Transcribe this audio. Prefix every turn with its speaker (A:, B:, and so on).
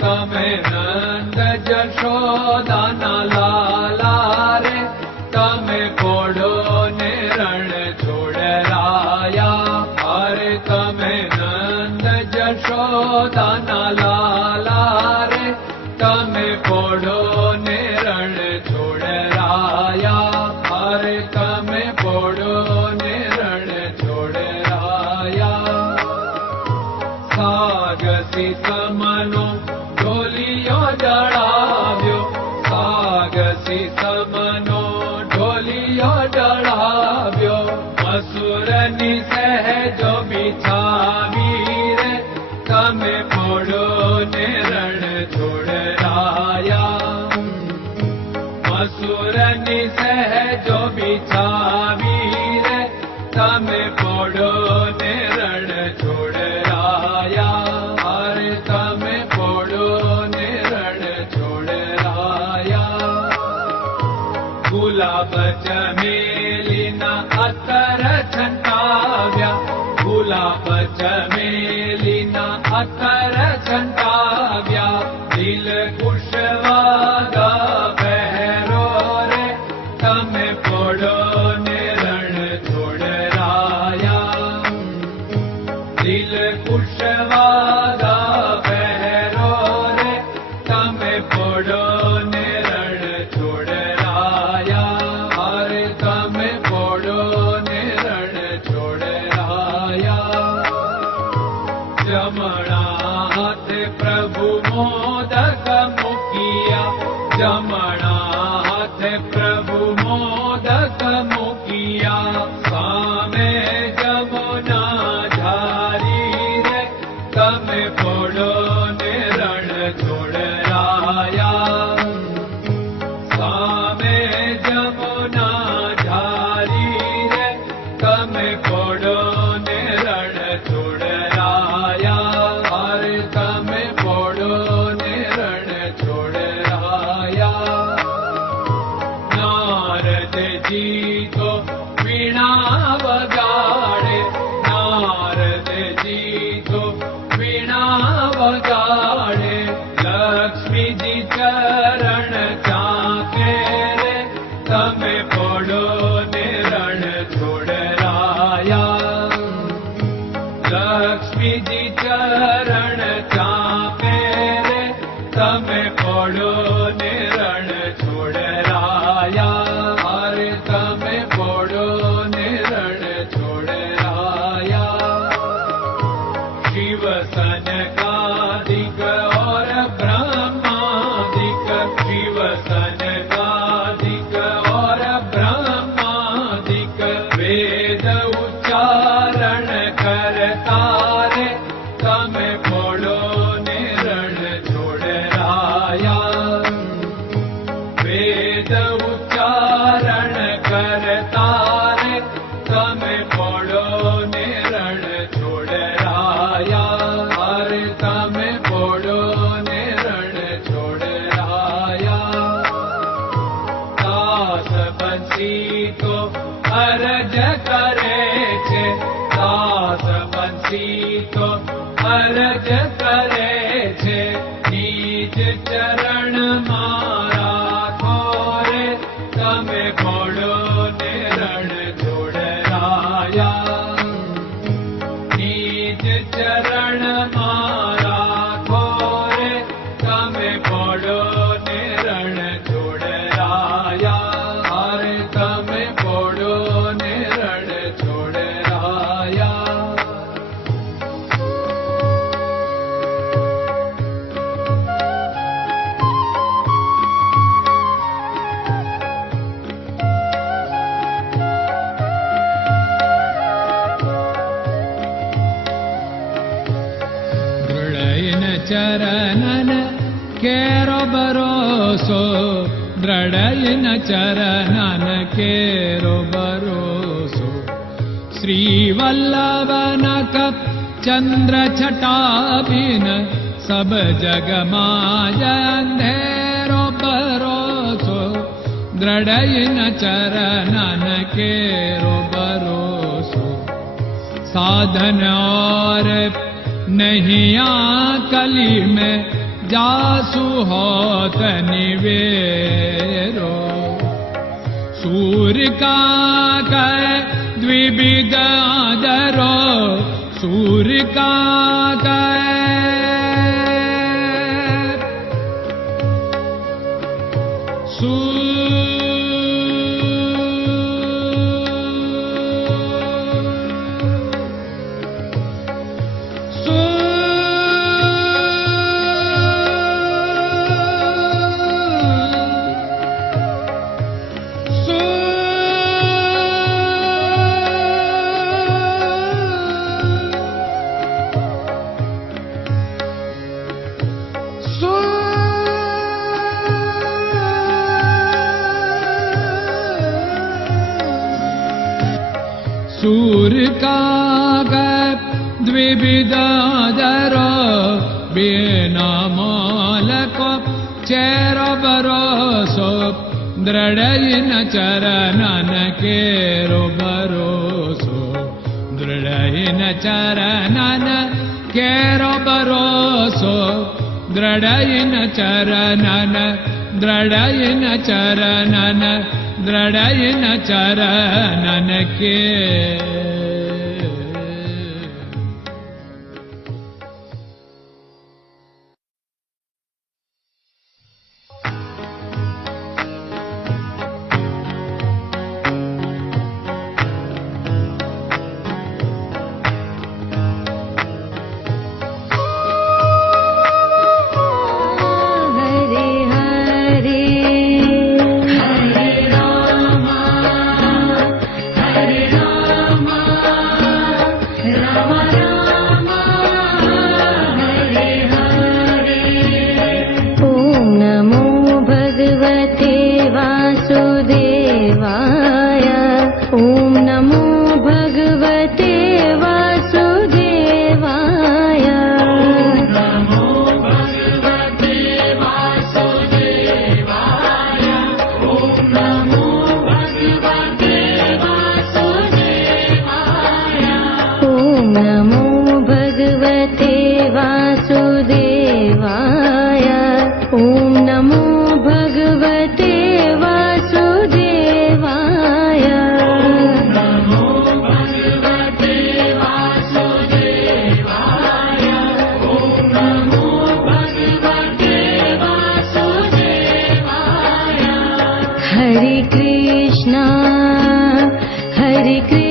A: तमे नंद जशोदना लाला रे तमे पोडो ने रण छोडराया। हरे तमे नन्द जशोदना लाला रे तमे पोडो ने रण छोड़ छोडराया। हरे तमे पोडो ने रण छोडराया सागसी लागसी सबनो ढोलियो डढ़ाव्यो मसुरनि सहजो बिछावी रे कमे पोड़ो ने रण छोड़राया। मसुरनि सहजो बिछावी रे कमे पोड़ो ने व्या भूला गुलाबचमे मथ प्रभु मोदक मुखियामणाथ प्रभु मोदक तमे जमुनाडो ने ी वीणावगाडे नारद जीतो वीणावगाडे वे लक्ष्मी चरण तार तमे बडो ने रणोडराया तमे बोडो नेरणोडराया बचीतो हरज करे तचीतो हरज करेज चरण मा Jaya चरणन केरो भरोसो दृढयिन चरणन केरो भरोसो श्रीवल्लभन कप चन्द्र छटाबिन सब जग माया अंधेरो भरोसो दृढयिन चरणन केरो भरोसो साधन और या कलि मे जासुहत निवेरो। सूर्यका दिविगागरो सूर्यका द्विविदादरो बेनामालको चेरो बरोसो दृढयिन चरणन केरो बरोसो दृढयिन चरणन केरो बरोसो दृढयिन चरणन दृढयिन चरणन दृढयिन चरणन हरे कृष्णा हरे कृष्णा